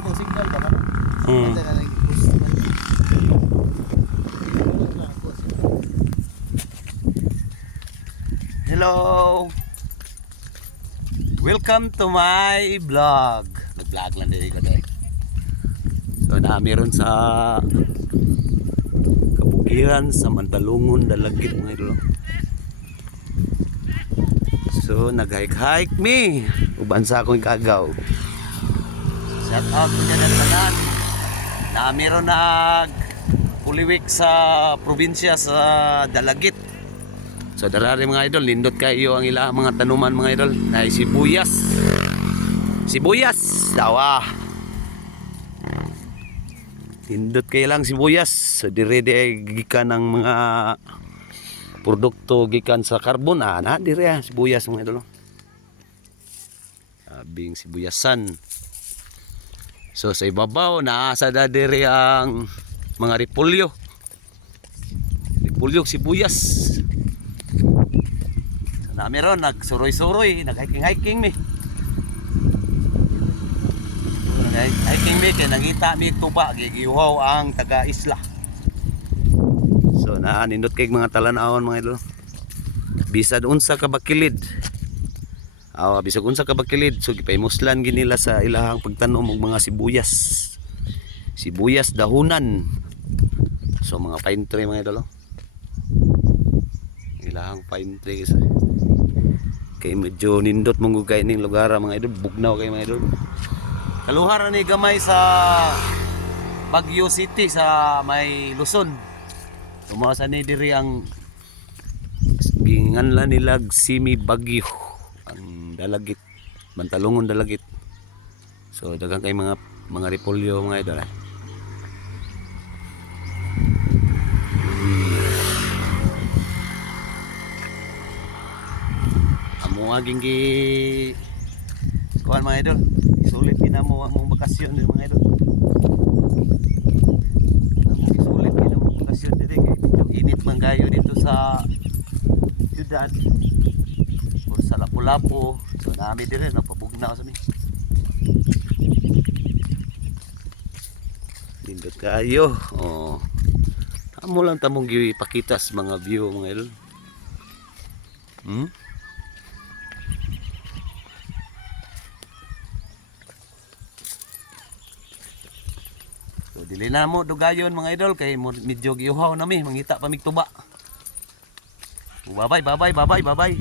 mo signal ba? Mm. Hello. Welcome to my vlog. Nag-vlog lang din ko dahil. So meron sa kabukiran sa Mantalungon, Dalagit mga idol. So nag-hike me. Uban sa akong kagaw. Shout out ko dyan at tanan. Na meron nag puliwik sa probinsya sa Dalagit. So darari mga idol, nindot kayo ang ilang mga tanuman mga idol. Na sibuyas. Sibuyas. Dawa. Nindot kayo lang sibuyas. So dire gikan ng mga produkto gikan sa karbon. Na dire sibuyas mga idol. Sabing sibuyasan. So sa ibabaw naasa na dire ang mga repolyo. Repolyo sibuyas. Na meron nagsuroy-suroy, nag-hiking-hiking mi. Nag-hiking mi kay nangita mi tuba gigihaw ang taga-isla. So nindot kay mga talan-awon mga idol. Bisad unsa ka bakilid. Bisag unsa ka bakilid so gipaymuslan ginila sa ilahang pagtanom og mga sibuyas. Sibuyas dahunan. So mga pine tree mga idol. Ilahang pine tree kasi kay medyo nindot mong gugay ning lugar mga idol, bugnaw kay mga idol. Kaluhar ni gamay sa Baguio City sa may Luzon. Tumawa sa ni diri ang ginganlan nila Simi Baguio ang Dalagit, Mantalungon Dalagit. So daghang kay mga repolyo mga idol. Amo aging gi kuan mga idol. Sulit ginamo among bakasyon diri mga idol. Sulit ginamo bakasyon diri kay medyo init man kayo dito sa syudad. O sa Lapu-Lapu. So nami diri napabugna sa mi. Lindot kayo. Oh. Amo lang tamong gipakita sa mga view mga idol. So dili na mo dugayon mga idol kay medyo giuhaw na mi mangita pa mig tuba. Bye bye.